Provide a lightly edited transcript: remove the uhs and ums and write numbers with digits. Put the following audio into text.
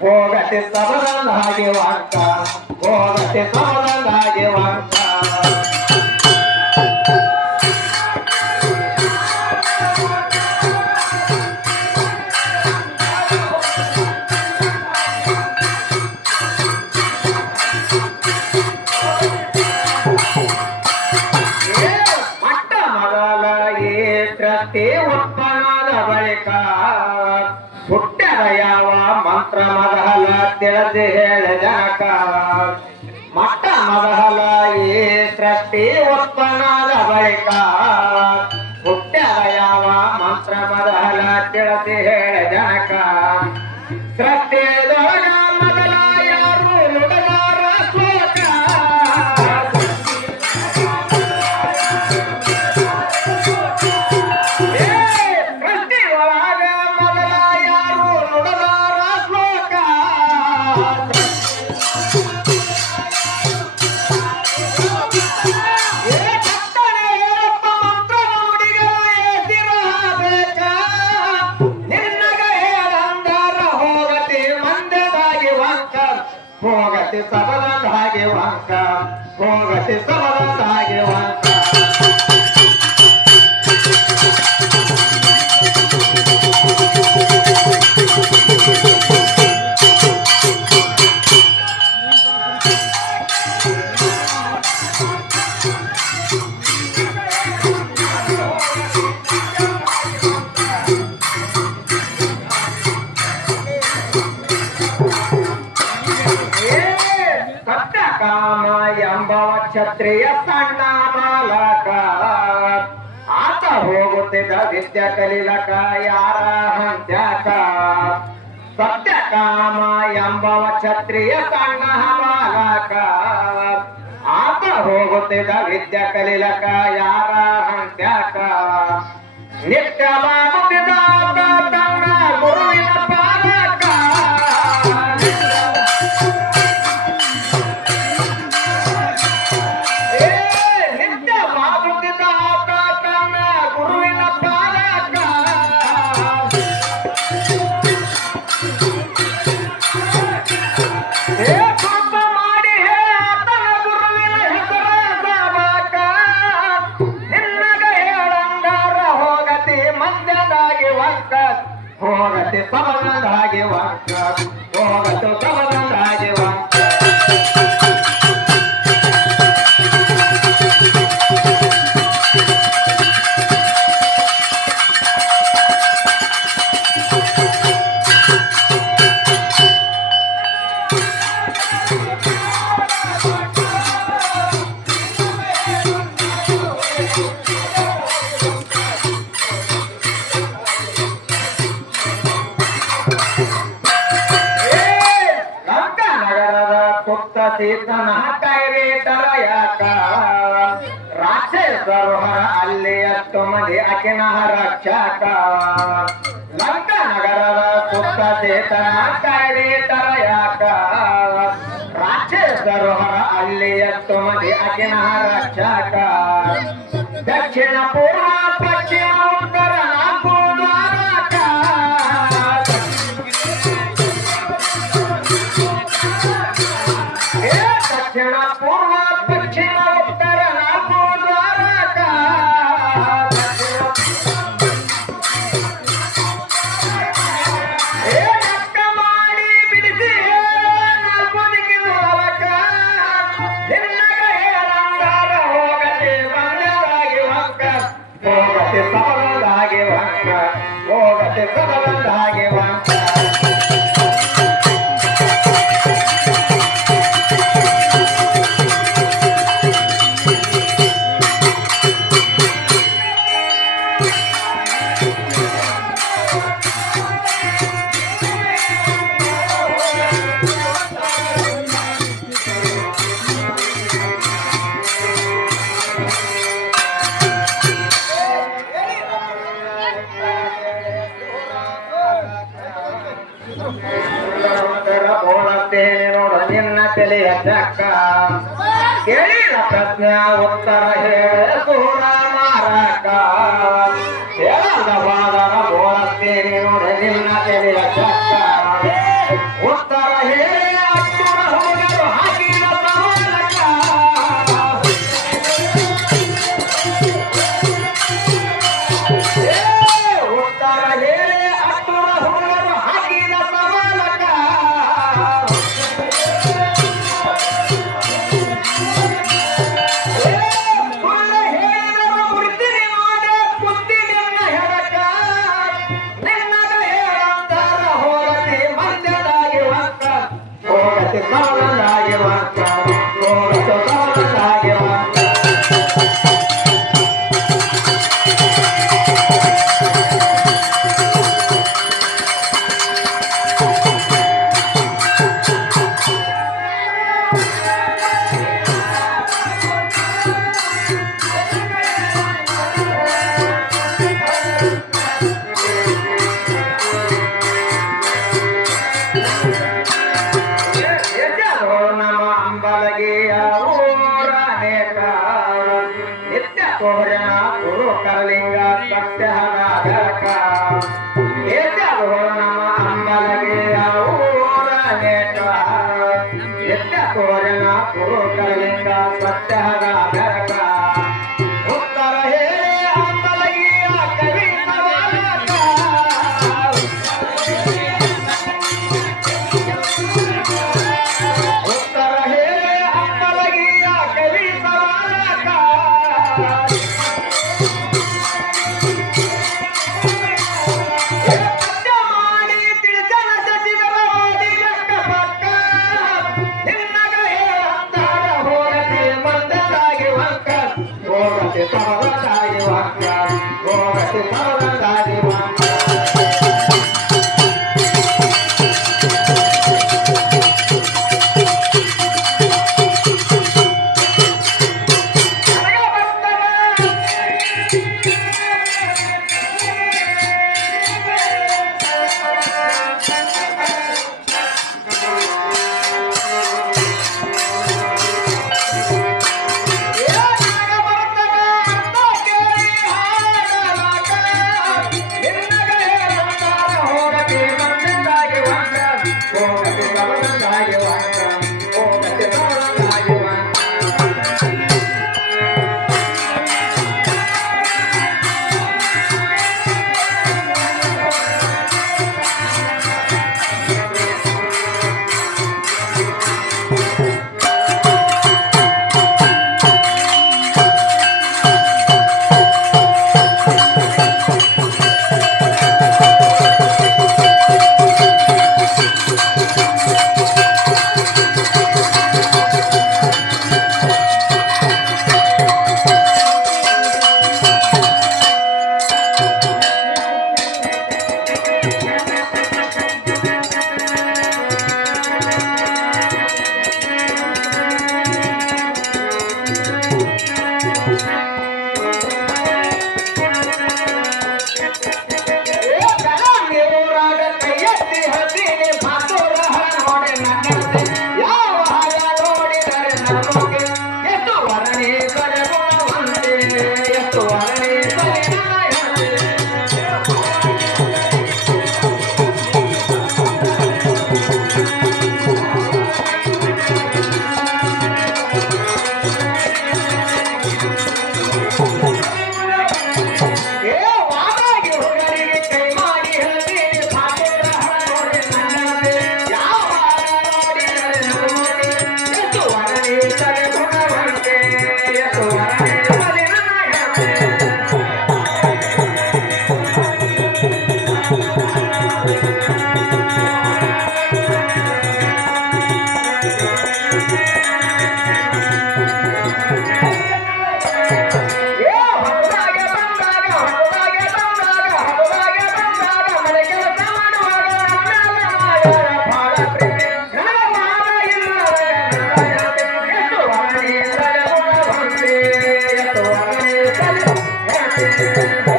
ಹೋಗತೆ ಸಮರದ ಹಾಗೆ ವಾಂಕ ಹೋಗತೆ ಸಮರದ ಹಾಗೆ ವಾಂಕ ಮಟ್ಟ ಮಗಲ ಸೃಷ್ಟಿ ಉತ್ಪನ್ನದ ಬಳಿಕ ಹುಟ್ಟದ ಯಾವ ಮಂತ್ರ ಮದಹಲ ತಿಳಿದು ಹೇಳ ಜನಕ ಮಟ್ಟ ಮದಹಲ ಈ ಸೃಷ್ಟಿ ಉತ್ಪನ್ನದ ಬಳಿಕ ಹುಟ್ಟದ ಯಾವ ಮಂತ್ರ ಮದಹಲ ತಿಳಿದು ಹೇಳ ಜನಕ ಸೃಷ್ಟಿಯದೊಳಗ ಮೊದಲ ಯಾರು ನುಡಿದಾರ ಶ್ಲೋಕ ಸೃಷ್ಟಿಯೊಳಗ ಮೊದಲ ಯಾರು ನುಡಿದಾರ ಶ್ಲೋಕ ಕತ್ತಲೆ ಹೇಳಪ್ಪ ಮಂತ್ರ ನುಡಿಗಳ ಎದಿರಬೇಕ ನಿನ್ನಗ ಹೇಳಂದಾರ ಹೋಗತಿ ಮಂದದಾಗಿ ವಾಂಕ ಹೋಗತಿ ಸಬಲದ ಹಾಗೆ ವಾಂಕ ಹೋಗತಿ ಸಬಲದ ಹಾಗೆ ವಾಂಕ ಸತ್ಯಕಾಮ ಎಂಬವ ಕ್ಷತ್ರಿಯ ಸಣ್ಣ ಬಾಲಕ ಆತ ಹೋಗುತ್ತಿದ್ದ ವಿದ್ಯೆ ಕಲಿಲಕ ಯಾರ ಹಂತ್ಯಾಕ ಸತ್ಯಕಾಮ ಎಂಬವ ಕ್ಷತ್ರಿಯ ಸಣ್ಣ ಬಾಲಕ ಆತ ಹೋಗುತ್ತಿದ್ದ ವಿದ್ಯೆ ಕಲಿಲಕ ಯಾರ ಹಂತ್ಯಾಕ ನಿತ್ಯ ಬಾಗುತ್ತಿದ್ದ ಆತ ತನ್ನ ಗುರುವಿನ ಪಾಲಕ ಹೋಗತೆ ಸಮರದ ಹಾಗೆ ವಾಂಕ ಹೋಗತು ಸಮರದ ಹಾಗೆ ವಾಂಕ ಸೀತನ ಕೈರಿ ತರಯಾಕ ರಾಕ್ಷಸರು ಅಲ್ಲಿ ಎಷ್ಟು ಮಂದಿ ಅಕಿನ ರಕ್ಷಕ ಲಂಕ ನಗರದ ಸುತ್ತ ಸೀತನ ಕೈರಿ ತರಯಾಕ ರಾಕ್ಷಸರು ಅಲ್ಲಿ ಎಷ್ಟು ಮಂದಿ ಅಕಿನ ರಕ್ಷಕ ದಕ್ಷಿಣ ಪೂರ್ವ ಪಶ್ಚಿಮ ಉತ್ತರ ನಾಲ್ಕು ದ್ವಾರಕ ದಕ್ಷಿಣ ಪೂರ್ವ ಪಶ್ಚಿಮ ಉತ್ತರ ನಾಲ್ಕು ದ್ವಾರಕ ನಕ್ಕ ಮಾಡಿ ಬಿಡಿಸಿ ನಾಲ್ಕು ದಿಕ್ಕಿನ ಹೊಲಕ ನಿನ್ನಗ ಹೇಳಂಗಾರ ಹೋಗತೆ ಬಂದವಾಗಿ ವಾಂಕ ಹೋಗತೆ ಸಬಲದಾಗಿ ವಾಂಕ ಹೋಗತೆ ಸಬಲದಾಗಿ ವಾಂಕ ನಿನ್ನ ತಲೆಯ ಚಕ್ಕ ಕೇಳಿದ ಪ್ರಶ್ನೆ ಉತ್ತರ ಹೇಳ ಸೂರ ಮಾರಕ ಹೇಳದ ವಾದನ ಬೋಳತ್ತೇನೆ ನೋಡಿ ನಿನ್ನ ತಲೆಯ ಚಕ್ಕ ಉತ್ತರ ನಿತ್ಯ ತೋರಣ ಗುರು ಕರಲಿಂಗ ಸತ್ಯನಾಗಕ ಏತ್ಯಗಳು ನಮ್ಮ ಅಂಬಲಗೆ ಊರ ನೇಟ ನಿತ್ಯ ತೋರಣ ಗುರು ಕರಲಿಂಗ ಸತ್ಯನಾಗಕ ಉತ್ತರ ಹೇಳಿ ಅಂಬಲಗಿಯ ಕವಿ ಸವಾಲಕ ಉತ್ತರ ಹೇಳಿ ಅಂಬಲಗಿಯ ಕವಿ ಸವಾಲಕ Thank you.